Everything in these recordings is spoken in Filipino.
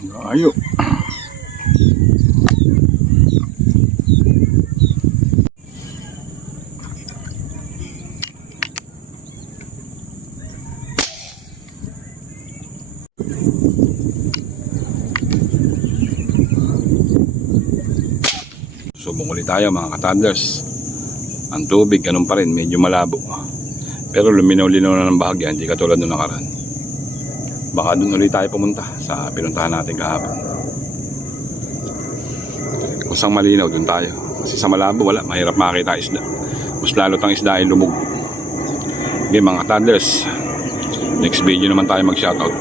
Ayo. Subok ulit tayo mga ka-toddlers. Ang tubig ganun pa rin, medyo malabo. Pero luminaw-linaw na ng bahagya, hindi katulad nung nakaraan. Baka dun ulit tayo pumunta sa pinuntahan natin kahapon. Kung saan malinaw, dun tayo. Kasi sa malabo, wala, mahirap makita isda. Mas lalo tang isda ay lumog. Okay mga toddlers, next video naman tayo mag-shoutout.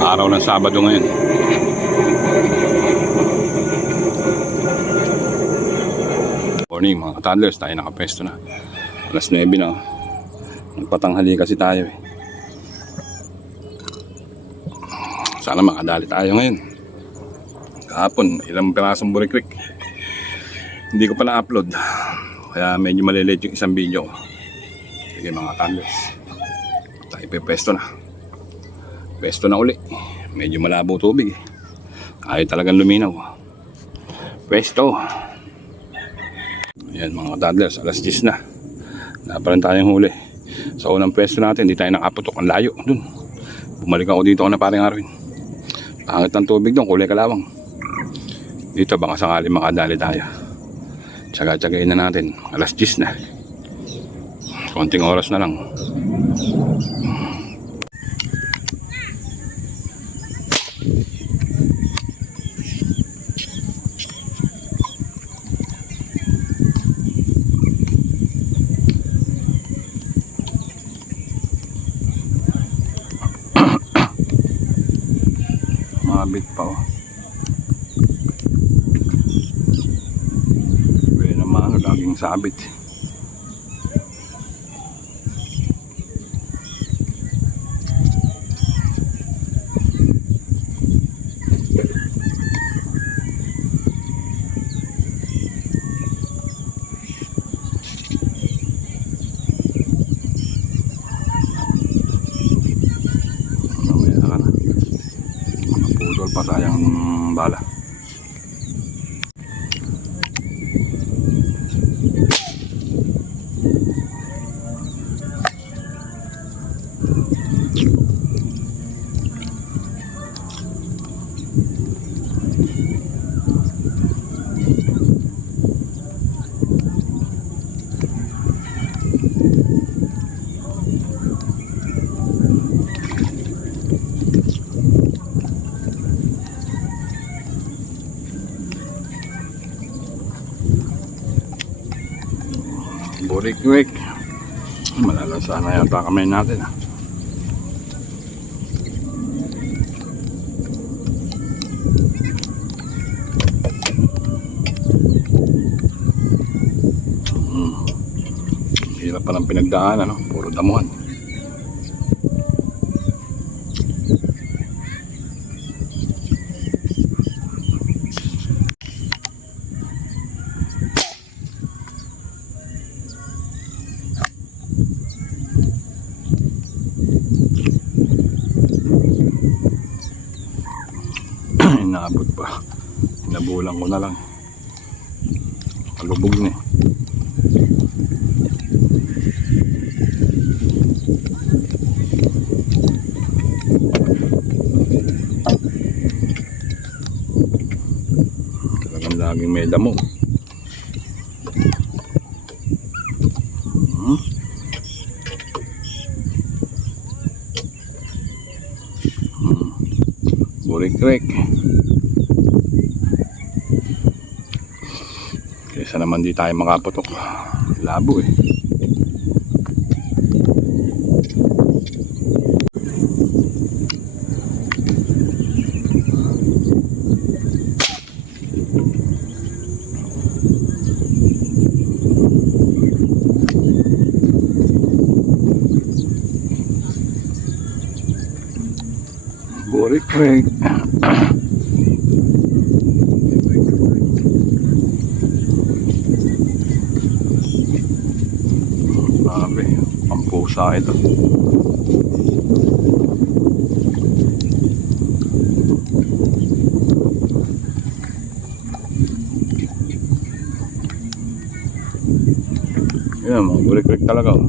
Araw ng Sabado ngayon. Morning mga toddlers, tayo nakapwesto na. Alas 9 na. Nagpatanghali kasi tayo eh. Sana makadali tayo ngayon. Kahapon, ilang pirasong burik-rik. Hindi ko pa na-upload. Kaya medyo malilate yung isang video. Sige mga toddlers, tayo pwesto na. Pwesto na uli. Medyo malabo tubig eh. Ayaw talagang luminaw. Pwesto. Ayan mga toddlers, alas 10 na. Naparan tayong huli. Sa unang pwesto natin, hindi tayo nakaputok. Ang layo dun. Bumalik ako dito na paring Arwin. Pangit ng tubig dun, kulay kalawang. Dito baka sakali makadali tayo. Tsaga-tsagain na natin. Alas 10 na. Konting oras na lang. Mabit pa oh. Pwede naman laging sabit. Pa sayang bala. Burik-wik. Malalasa na yata kamay natin ah. Hirap pa ng pinagdaan ano, puro damuhan. Inaabot pa. Inabulang ko na lang. Kalubog na eh. Talagang laging may damo. Burik-rik. Kaysa naman di tayo makaputok. Labo eh. Burik-rik. Grabe, ang pusa ito. Yan, mga burik-burik talaga. Oh.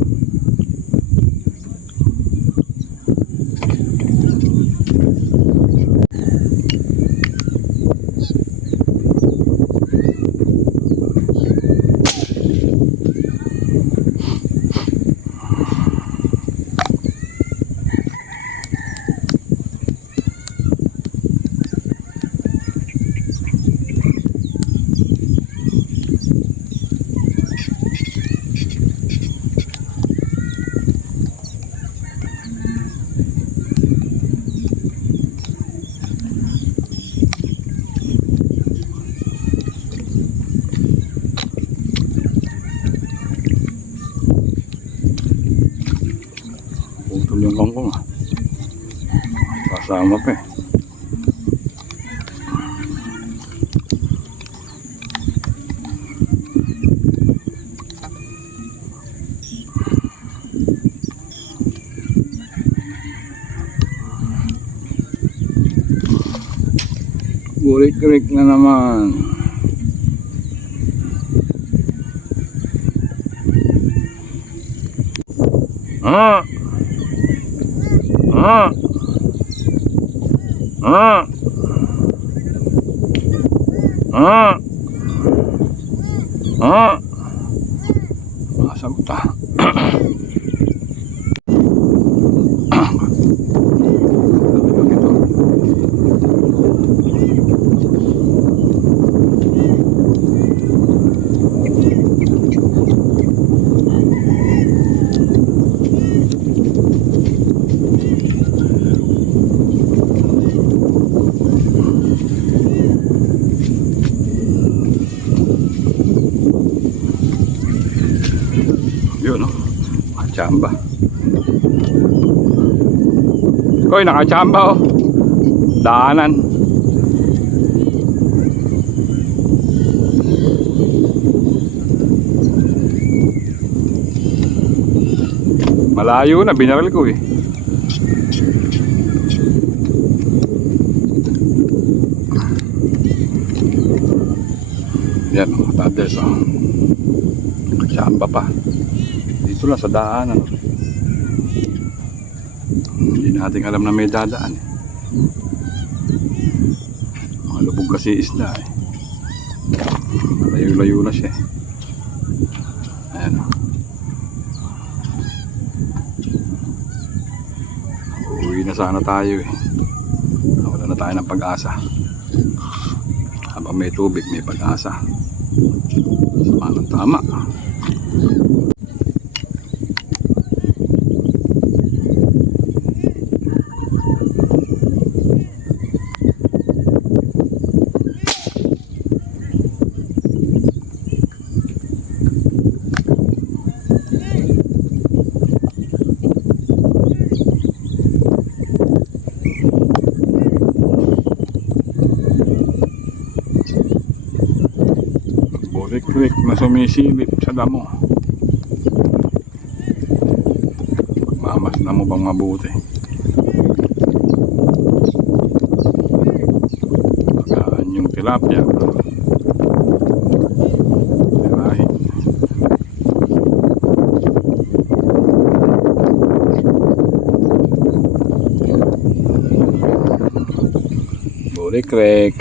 Putol yung kangkong ah. Kasama pa eh. Burik-burik na naman. Ah! Ah! Ah! Ah! Ah! Masagot ah. Yun, no? Nakachamba. Koy, nakachamba, oh. Daanan. Malayo na, binaril ko eh. Yan, tatels, oh. Nakachamba pa. Dito lang sa daanan. Hindi natin alam na may dadaan eh. Mga lubog kasi isda eh. Layo-layo na siya eh. Ayan o. Uwi na sana tayo eh. Wala na tayo ng pag-asa. Habang may tubig may pag-asa. Tama. Burik-burik na sumisilip sa damo. Pagmamasdan mo bang mabuti. Pagkaan yung tilapia. Tirahin. Burik-burik.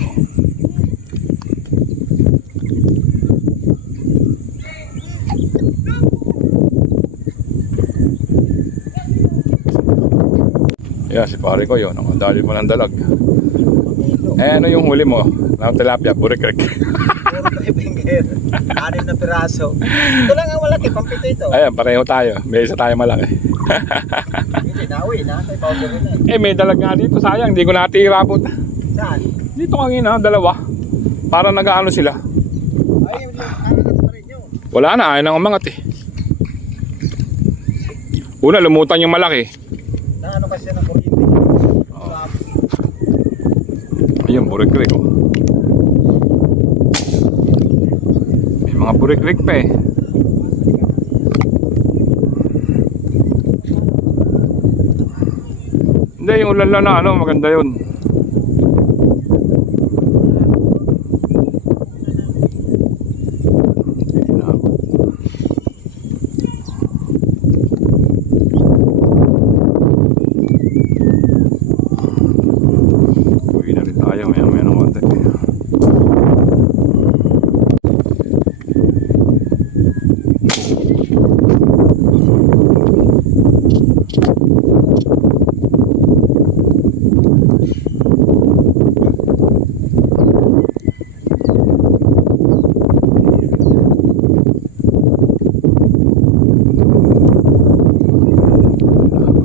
Yeah, si pare ko yun. Ang dali mo ng dalag. Eh, ano yung huli mo? Ng tilapia, burik-burik. Puro finger. 6 na piraso. Ito lang ang malaki, pampito ito. Ayan, pareho tayo. May isa tayo malaki. Hindi, nauwi na. May powder na eh. Eh, may dalag nga dito. Sayang, hindi ko natirabot. Saan? Dito kanina, dalawa. Para nag-ano sila. Ay, yung nananat pa rin yun. Wala na, ayaw nang umangat eh. Una, lumutan yung malaki. Na ano kasi ng kuryente. Ayun, burik-burik oh. May mga burik-burik pa eh. Hindi, yung ulan lang na ano, maganda yun. Uwi na rin tayo, maya ng konti.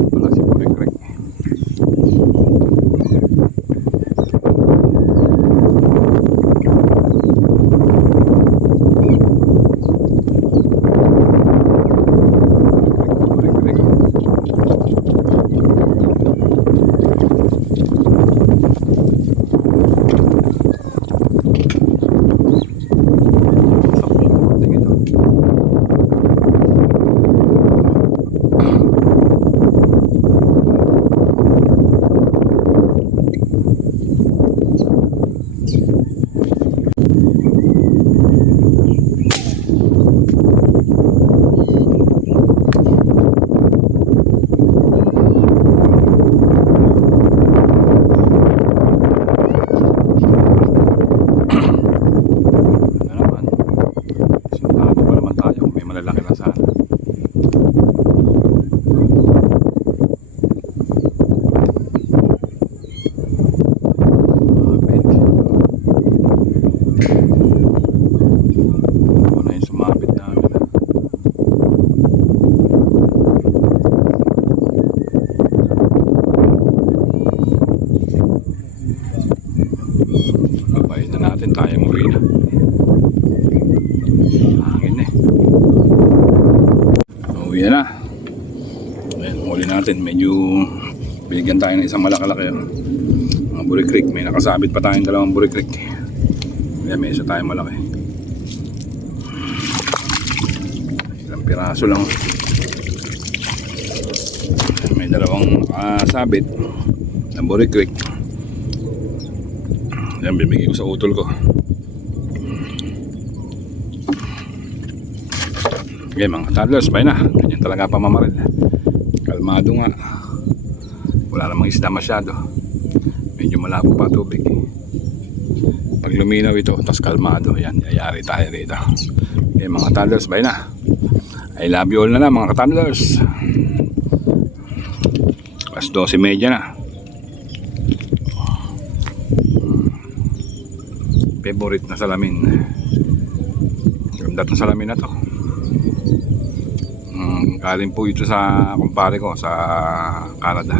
Wala si Purikrek. Malalaki na sana. Mabit. Ako na yung sumabit namin. Babayin na natin, tayo umuwi na. Hangin eh. Uwi na. Ayan, huli natin. Medyo binigyan tayo ng isang malakalaki. Mga Purikrek. May nakasabit pa tayong dalawang Purikrek. Kaya may isa tayong malaki. Ilang piraso lang. May dalawang nakasabit ng Purikrek. Ayan, bibigay ko sa utol ko. Okay, mga toddlers, bye na. Ganyan talaga pamamaril. Kalmado nga. Wala namang isda masyado. Medyo malabo pa tubig. Pag luminaw ito, tapos kalmado, yan, yayari tayo rito. Okay, mga toddlers, bye na. I love you all na mga toddlers. Mas 12:30 na. Favorite na salamin. Ganda itong salamin na to. Galing po ito sa kumpare ko sa Canada.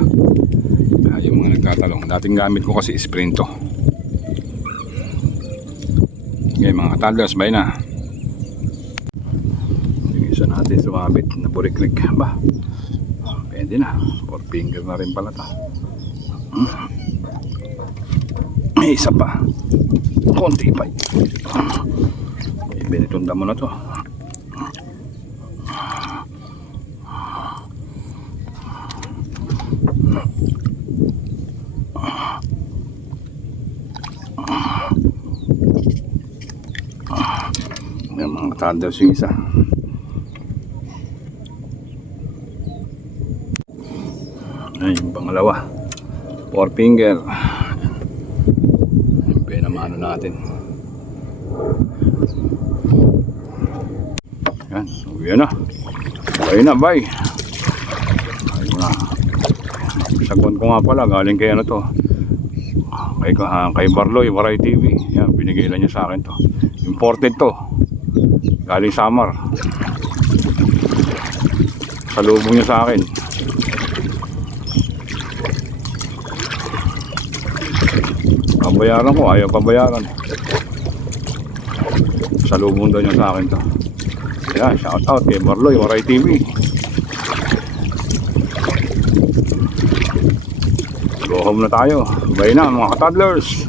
Yung mga nagtatalong. Dating gamit ko kasi Sprinto. Okay, mga toddlers, bye na. Yung isa natin sumabit na Purikrek. Ba, pwede na. 4 finger na rin pala ta. May isa pa. Konti pa. Binitunda mo na to. Yung mga toddlers yung isa. Ay, yung pangalawa 4 finger. Yung pinamano natin. Yan, uwi na. Bye na, bye. Ayun na. Sagwan ko nga pala, galing kay ano to, kay Barloy, Waray TV. Yan, binigay lang niya sa akin to. Imported to. Galing Samar. Salubong niya sa akin. Pabayaran ko, ayaw pabayaran. Salubong daw niya sa akin to. Yan, shout out kay Barloy, Waray TV. Go home na tayo. Bye na mga toddlers.